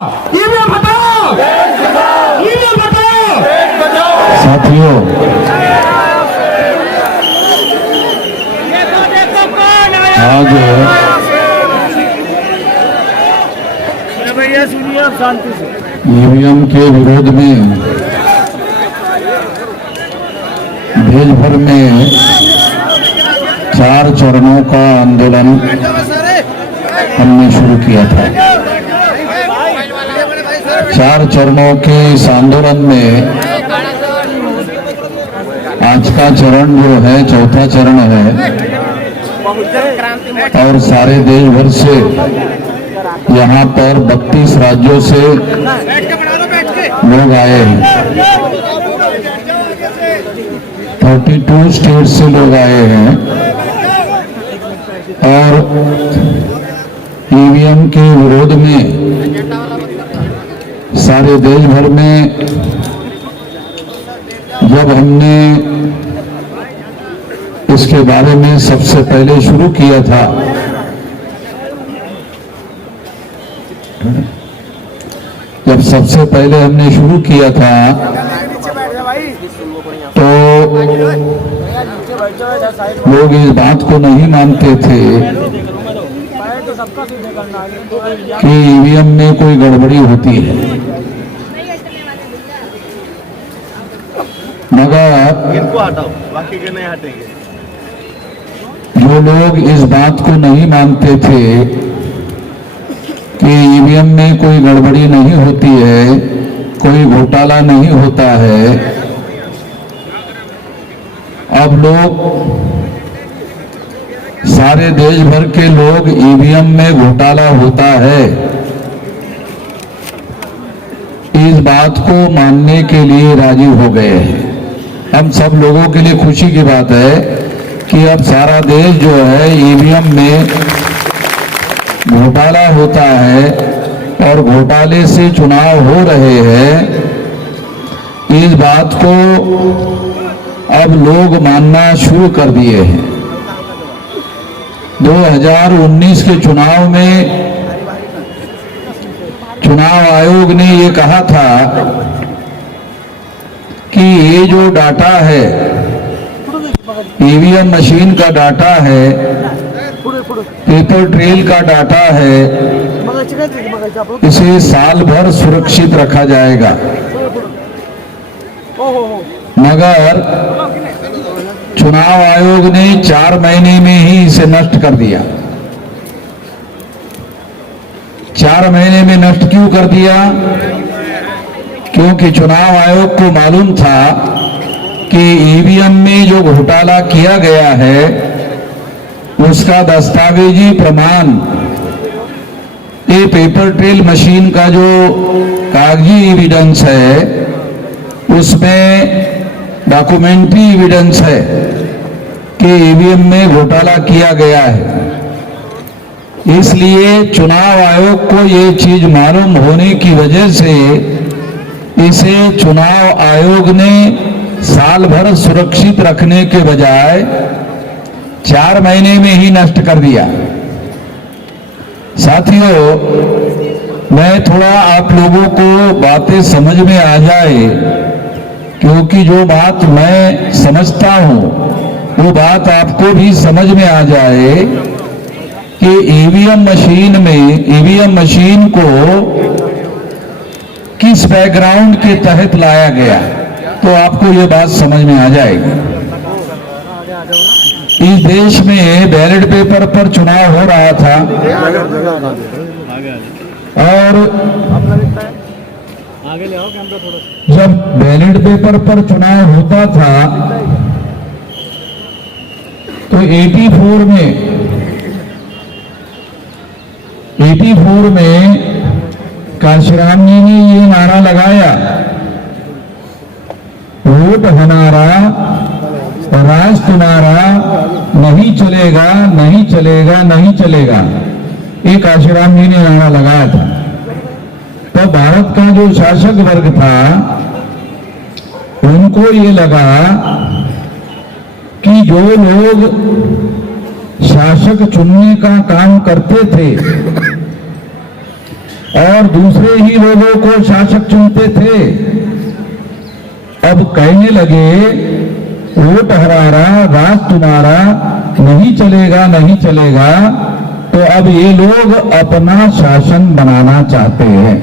EVM हटाओ, EVM हटाओ। साथियों, आज भैया सुनिए आप शांति से। ईवीएम के विरोध में देश भर में 4 चरणों का आंदोलन हमने शुरू किया था। 4 चरणों के इस आंदोलन में आज का चरण जो है, चौथा चरण है, और सारे देश भर से यहाँ पर 32 राज्यों से लोग आए हैं। 32 स्टेट से लोग आए हैं और ईवीएम के विरोध में सारे देश भर में जब हमने इसके बारे में सबसे पहले शुरू किया था, जब सबसे पहले हमने शुरू किया था तो लोग इस बात को नहीं मानते थे कि ईवीएम में कोई गड़बड़ी होती है, मगर इनको हटाओ, बाकी के नहीं हटेंगे। जो लोग इस बात को नहीं मानते थे कि ईवीएम में कोई गड़बड़ी नहीं होती है, कोई घोटाला नहीं होता है, अब लोग सारे देश भर के लोग ईवीएम में घोटाला होता है इस बात को मानने के लिए राजी हो गए हैं। हम सब लोगों के लिए खुशी की बात है कि अब सारा देश जो है ईवीएम में घोटाला होता है और घोटाले से चुनाव हो रहे हैं, इस बात को अब लोग मानना शुरू कर दिए हैं। 2019 के चुनाव में चुनाव आयोग ने ये कहा था कि ये जो डाटा है, ईवीएम मशीन का डाटा है, पेपर ट्रेल का डाटा है, इसे साल भर सुरक्षित रखा जाएगा। मगर चुनाव आयोग ने 4 महीने में ही इसे नष्ट कर दिया। 4 महीने में नष्ट क्यों कर दिया? क्योंकि चुनाव आयोग को मालूम था कि ईवीएम में जो घोटाला किया गया है उसका दस्तावेजी प्रमाण, ये पेपर ट्रेल मशीन का जो कागजी एविडेंस है उसमें डॉक्यूमेंट्री एविडेंस है कि ईवीएम में घोटाला किया गया है। इसलिए चुनाव आयोग को ये चीज मालूम होने की वजह से इसे चुनाव आयोग ने साल भर सुरक्षित रखने के बजाय 4 महीने में ही नष्ट कर दिया। साथियों, मैं थोड़ा आप लोगों को बातें समझ में आ जाए, क्योंकि जो बात मैं समझता हूं वो बात आपको भी समझ में आ जाए कि ईवीएम मशीन को किस बैकग्राउंड के तहत लाया गया, तो आपको ये बात समझ में आ जाएगी। इस देश में बैलेट पेपर पर चुनाव हो रहा था और जब बैलेट पेपर पर चुनाव होता था तो 84 में कांशीराम जी ने ये नारा लगाया, वोट हमारा राज तुम्हारा, नहीं चलेगा नहीं चलेगा नहीं चलेगा, ये कांशीराम जी ने नारा लगाया था। तो भारत का जो शासक वर्ग था उनको ये लगा कि जो लोग शासक चुनने का काम करते थे और दूसरे ही लोगों को शासक चुनते थे। अब कहने लगे वोट हमारा, राज तुम्हारा, नहीं चलेगा नहीं चलेगा। तो अब ये लोग अपना शासन बनाना चाहते हैं,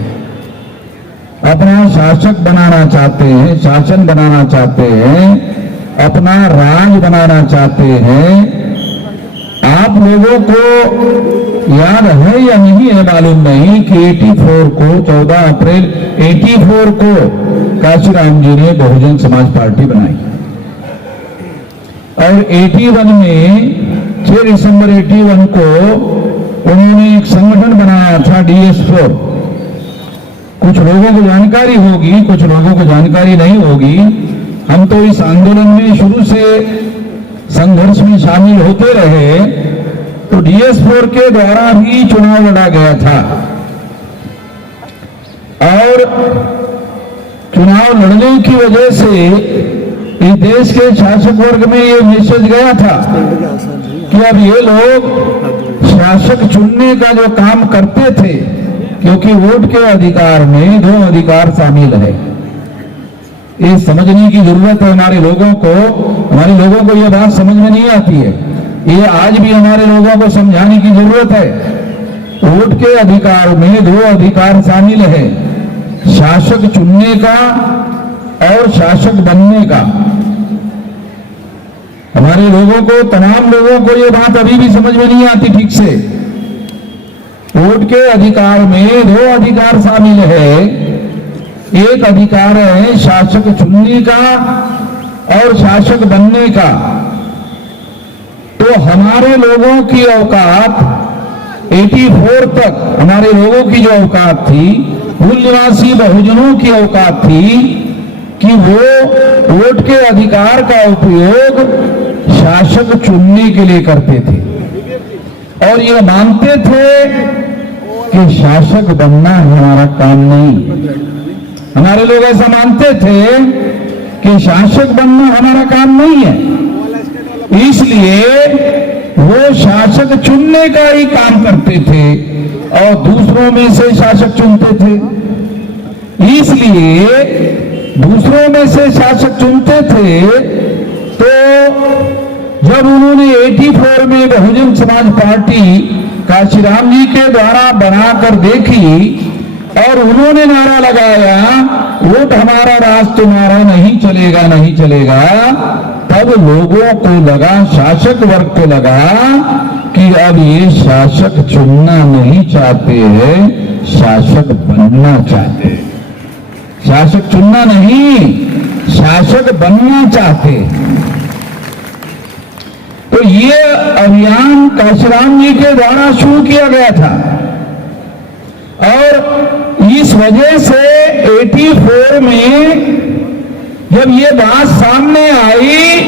अपना शासक बनाना चाहते हैं, शासन बनाना चाहते हैं, अपना राज बनाना चाहते हैं। आप लोगों को याद है या नहीं है मालूम नहीं कि 84 को 14 अप्रैल 84 को काशीराम जी ने बहुजन समाज पार्टी बनाई और 81 में 6 दिसंबर 81 को उन्होंने एक संगठन बनाया था DS4। कुछ लोगों को जानकारी होगी, कुछ लोगों को जानकारी नहीं होगी। हम तो इस आंदोलन में शुरू से संघर्ष में शामिल होते रहे। तो DS4 के द्वारा भी चुनाव लड़ा गया था और चुनाव लड़ने की वजह से इस देश के शासक वर्ग में ये मैसेज गया था कि अब ये लोग शासक चुनने का जो काम करते थे, क्योंकि वोट के अधिकार में 2 अधिकार शामिल है। ये समझने की जरूरत है हमारे लोगों को। हमारे लोगों को ये बात समझ में नहीं आती है, ये आज भी हमारे लोगों को समझाने की जरूरत है। वोट के अधिकार में 2 अधिकार शामिल है, शासक चुनने का और शासक बनने का। हमारे लोगों को, तमाम लोगों को ये बात अभी भी समझ में नहीं आती ठीक से। वोट के अधिकार में 2 अधिकार शामिल है। एक अधिकार है शासक चुनने का और शासक बनने का। तो हमारे लोगों की औकात 84 तक, हमारे लोगों की जो औकात थी, मूल निवासी बहुजनों की औकात थी कि वो वोट के अधिकार का उपयोग शासक चुनने के लिए करते थे और ये मानते थे कि शासक बनना हमारा काम नहीं। हमारे लोग ऐसा मानते थे कि शासक बनना हमारा काम नहीं है, इसलिए वो शासक चुनने का ही काम करते थे और दूसरों में से शासक चुनते थे। इसलिए दूसरों में से शासक चुनते थे। तो जब उन्होंने 84 में बहुजन समाज पार्टी काशीराम जी के द्वारा बनाकर देखी और उन्होंने नारा लगाया वोट हमारा, राज तुम्हारा, नहीं चलेगा नहीं चलेगा, तब लोगों को लगा, शासक वर्ग को लगा कि अब ये शासक चुनना नहीं चाहते हैं, शासक बनना चाहते हैं। शासक चुनना नहीं, शासक बनना चाहते। तो ये अभियान काशीराम जी के द्वारा शुरू किया गया था और इस वजह से 84 में जब ये बात सामने आई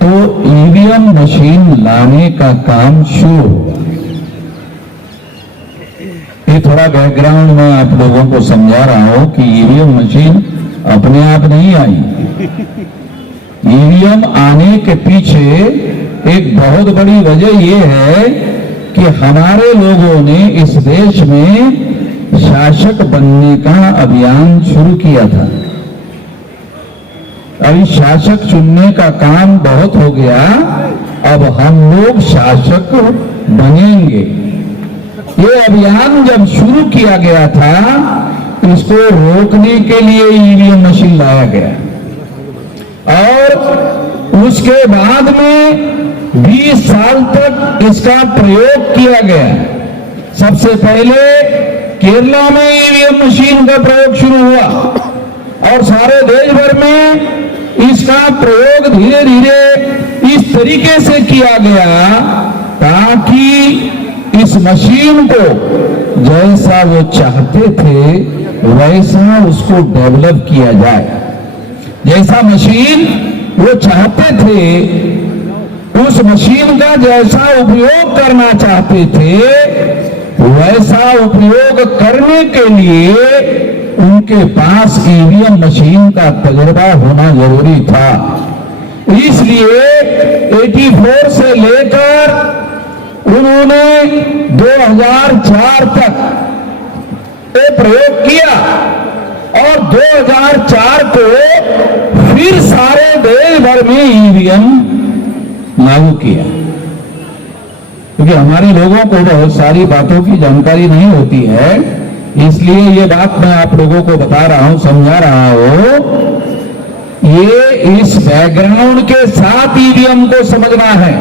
तो ईवीएम मशीन लाने का काम शुरू। ये थोड़ा बैकग्राउंड में आप लोगों को समझा रहा हूं कि ईवीएम मशीन अपने आप नहीं आई। ईवीएम आने के पीछे एक बहुत बड़ी वजह यह है कि हमारे लोगों ने इस देश में शासक बनने का अभियान शुरू किया था। अभी शासक चुनने का काम बहुत हो गया, अब हम लोग शासक बनेंगे। ये अभियान जब शुरू किया गया था, इसको रोकने के लिए ईवीएम मशीन लाया गया और उसके बाद में 20 साल तक इसका प्रयोग किया गया। सबसे पहले केरला में ईवीएम मशीन का प्रयोग शुरू हुआ और सारे देश भर में इसका प्रयोग धीरे धीरे इस तरीके से किया गया ताकि इस मशीन को जैसा वो चाहते थे वैसा उसको डेवलप किया जाए। जैसा मशीन वो चाहते थे, उस मशीन का जैसा उपयोग करना चाहते थे, वैसा उपयोग करने के लिए उनके पास ईवीएम मशीन का तजुर्बा होना जरूरी था। इसलिए 84 से लेकर उन्होंने 2004 तक पे प्रयोग किया और 2004 को फिर सारे देश भर में ईवीएम लागू किया। क्योंकि हमारे लोगों को बहुत सारी बातों की जानकारी नहीं होती है, इसलिए ये बात मैं आप लोगों को बता रहा हूं, समझा रहा हूं। ये इस बैकग्राउंड के साथ ईवीएम को समझना है,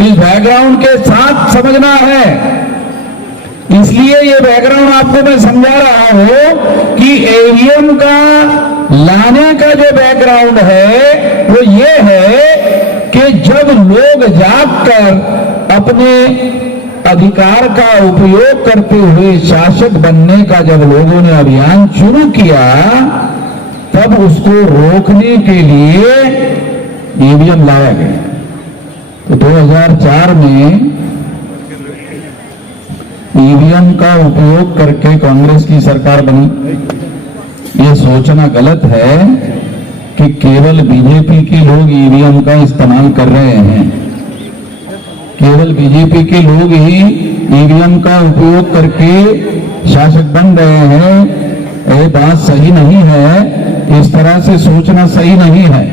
इस बैकग्राउंड के साथ समझना है। इसलिए ये बैकग्राउंड आपको मैं समझा रहा हूं कि ईवीएम का लाने का जो बैकग्राउंड है वो ये है कि जब लोग जागकर अपने अधिकार का उपयोग करते हुए शासक बनने का जब लोगों ने अभियान शुरू किया, तब उसको रोकने के लिए ईवीएम लाया गया। तो 2004 में ईवीएम का उपयोग करके कांग्रेस की सरकार बनी। ये सोचना गलत है कि केवल बीजेपी के लोग ईवीएम का इस्तेमाल कर रहे हैं, केवल बीजेपी के लोग ही ईवीएम का उपयोग करके शासक बन रहे हैं। ये बात सही नहीं है, इस तरह से सोचना सही नहीं है।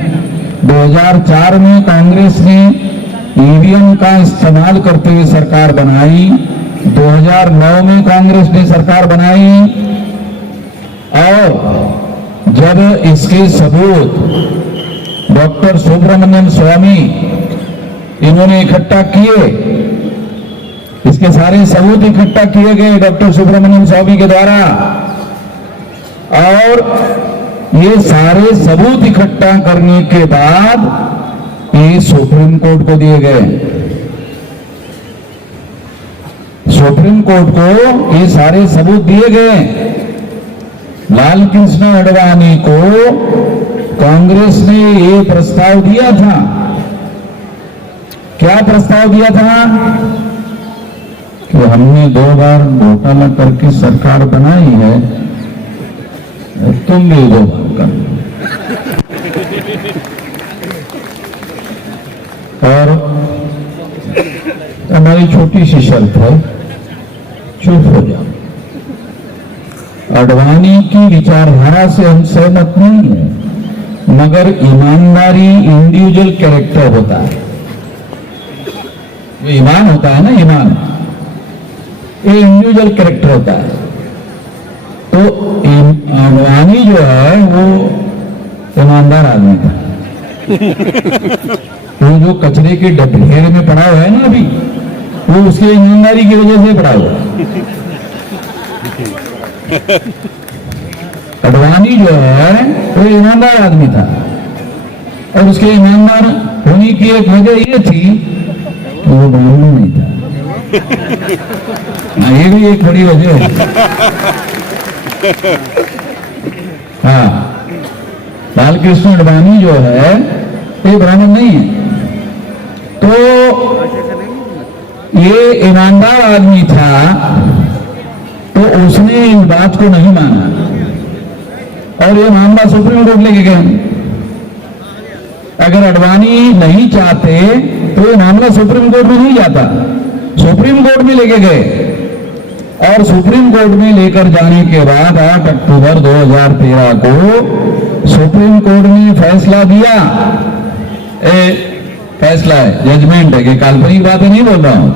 2004 में कांग्रेस ने ईवीएम का इस्तेमाल करते हुए सरकार बनाई, 2009 में कांग्रेस ने सरकार बनाई और जब इसके सबूत डॉक्टर सुब्रमण्यम स्वामी इन्होंने इकट्ठा किए, इसके सारे सबूत इकट्ठा किए गए डॉक्टर सुब्रमण्यम स्वामी के द्वारा, और ये सारे सबूत इकट्ठा करने के बाद ये सुप्रीम कोर्ट को दिए गए। सुप्रीम कोर्ट को ये सारे सबूत दिए गए। लाल कृष्ण आडवाणी को कांग्रेस ने ये प्रस्ताव दिया था। क्या प्रस्ताव दिया था कि हमने 2 बार घोटाला करके सरकार बनाई है, तुम भी 2 बार कर, और हमारी छोटी सी शर्त है, चुप हो जाओ। आडवाणी की विचारधारा से हम सहमत नहीं है, मगर ईमानदारी इंडिविजुअल कैरेक्टर होता है। ये ईमान होता है ना, ईमान ये इंडिविजुअल कैरेक्टर होता है। तो आडवाणी जो है वो ईमानदार आदमी था। वो जो कचरे के ढेर में पड़ा हुआ है ना अभी, वो उसके ईमानदारी की वजह से पड़ा हुआ। आडवाणी जो है वो ईमानदार आदमी था, और उसके ईमानदार होने की एक वजह ये थी कि वो ब्राह्मण नहीं था। ये भी एक बड़ी वजह है। हाँ, लालकृष्ण आडवाणी जो है ये ब्राह्मण नहीं है, तो ये ईमानदार आदमी था, तो उसने इस बात को नहीं माना और ये मामला सुप्रीम कोर्ट लेके गए। अगर आडवाणी नहीं चाहते तो ये मामला सुप्रीम कोर्ट में नहीं जाता, सुप्रीम कोर्ट में लेके गए, और सुप्रीम कोर्ट में लेकर जाने के बाद 8 अक्टूबर 2013 को सुप्रीम कोर्ट ने फैसला दिया। फैसला है, जजमेंट है, कि काल्पनिक बातें नहीं बोल रहा हूं।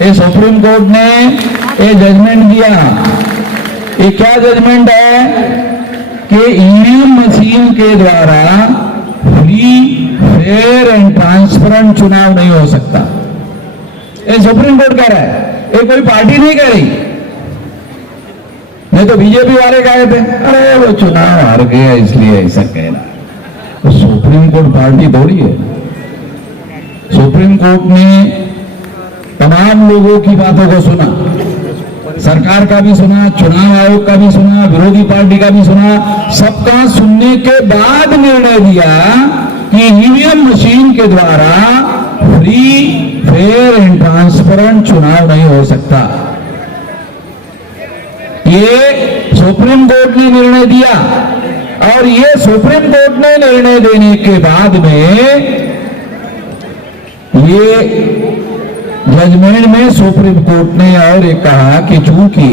ये सुप्रीम कोर्ट ने ये जजमेंट दिया। ये क्या जजमेंट है कि ईवीएम मशीन के द्वारा फ्री, फेयर एंड ट्रांसपेरेंट चुनाव नहीं हो सकता। ये सुप्रीम कोर्ट कह रहा है, ये कोई पार्टी नहीं कह रही। नहीं तो बीजेपी वाले कहे थे अरे वो चुनाव हार गया इसलिए ऐसा कह रहा। तो सुप्रीम कोर्ट पार्टी थोड़ी है। सुप्रीम कोर्ट ने तमाम लोगों की बातों को सुना, सरकार का भी सुना, चुनाव आयोग का भी सुना, विरोधी पार्टी का भी सुना। सबका सुनने के बाद निर्णय दिया कि ईवीएम मशीन के द्वारा फ्री, फेयर एंड ट्रांसपेरेंट चुनाव नहीं हो सकता। ये सुप्रीम कोर्ट ने निर्णय दिया, और ये सुप्रीम कोर्ट ने निर्णय देने के बाद में ये जजमेंट में सुप्रीम कोर्ट ने और एक कहा कि चूंकि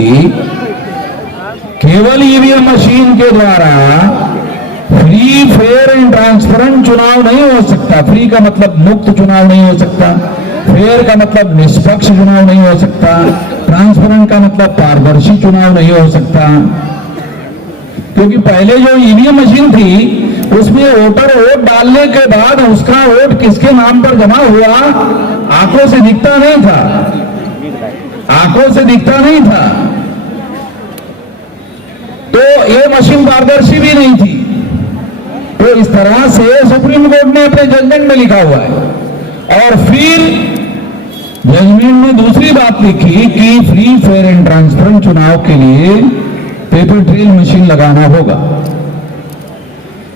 केवल ईवीएम मशीन के द्वारा फ्री, फेयर एंड ट्रांसपेरेंट चुनाव नहीं हो सकता। फ्री का मतलब मुक्त चुनाव नहीं हो सकता, फेयर का मतलब निष्पक्ष चुनाव नहीं हो सकता, ट्रांसपेरेंट का मतलब पारदर्शी चुनाव नहीं हो सकता। क्योंकि पहले जो ईवीएम मशीन थी उसमें वोटर वोट डालने के बाद उसका वोट किसके नाम पर जमा हुआ आंखों से दिखता नहीं था, आंखों से दिखता नहीं था। तो ये मशीन पारदर्शी भी नहीं थी। तो इस तरह से सुप्रीम कोर्ट ने अपने जजमेंट में लिखा हुआ है। और फिर जजमेंट में दूसरी बात लिखी कि फ्री, फेयर एंड ट्रांसपेरेंट चुनाव के लिए पेपर ट्रेल मशीन लगाना होगा।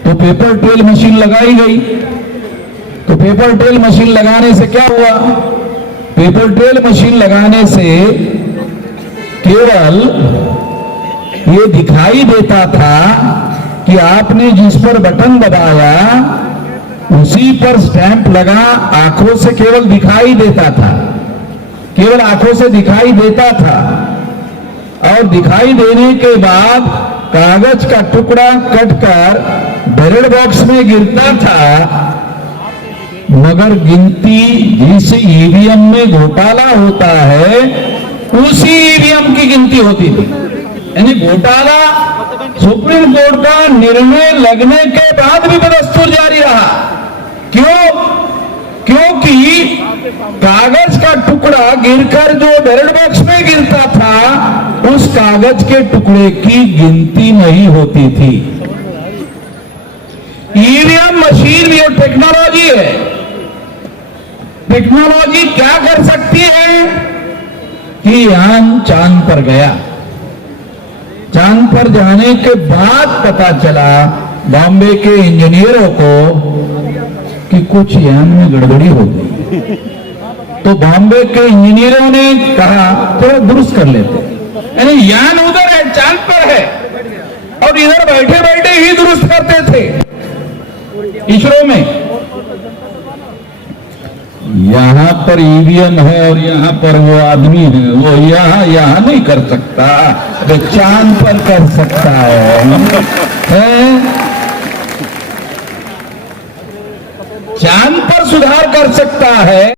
तो पेपर ट्रेल मशीन लगाई गई। तो पेपर ट्रेल मशीन लगाने से क्या हुआ? पेपर ट्रेल मशीन लगाने से केवल ये दिखाई देता था कि आपने जिस पर बटन दबाया उसी पर स्टैंप लगा, आंखों से केवल दिखाई देता था, केवल आंखों से दिखाई देता था। और दिखाई देने के बाद कागज का टुकड़ा कटकर बैलेट बॉक्स में गिरता था, मगर गिनती जिस ईवीएम में घोटाला होता है उसी ईवीएम की गिनती होती थी। यानी घोटाला सुप्रीम कोर्ट का निर्णय लगने के बाद भी बदस्तूर जारी रहा। क्यों? क्योंकि कागज का टुकड़ा गिरकर जो बैलेट बॉक्स में गिरता था उस कागज के टुकड़े की गिनती नहीं होती थी। ईवीएम मशीन ये टेक्नोलॉजी है। टेक्नोलॉजी क्या कर सकती है कि यान चांद पर गया, चांद पर जाने के बाद पता चला बॉम्बे के इंजीनियरों को कि कुछ यान में गड़बड़ी हो गई। तो बॉम्बे के इंजीनियरों ने कहा थोड़ा दुरुस्त कर लेते, यानी यान उधर है, चांद पर है, और इधर बैठे बैठे ही दुरुस्त करते थे इसरो में। यहां पर ईवीएम है और यहां पर वो आदमी है, वो यहां नहीं कर सकता, वो चांद पर कर सकता है? चांद पर सुधार कर सकता है।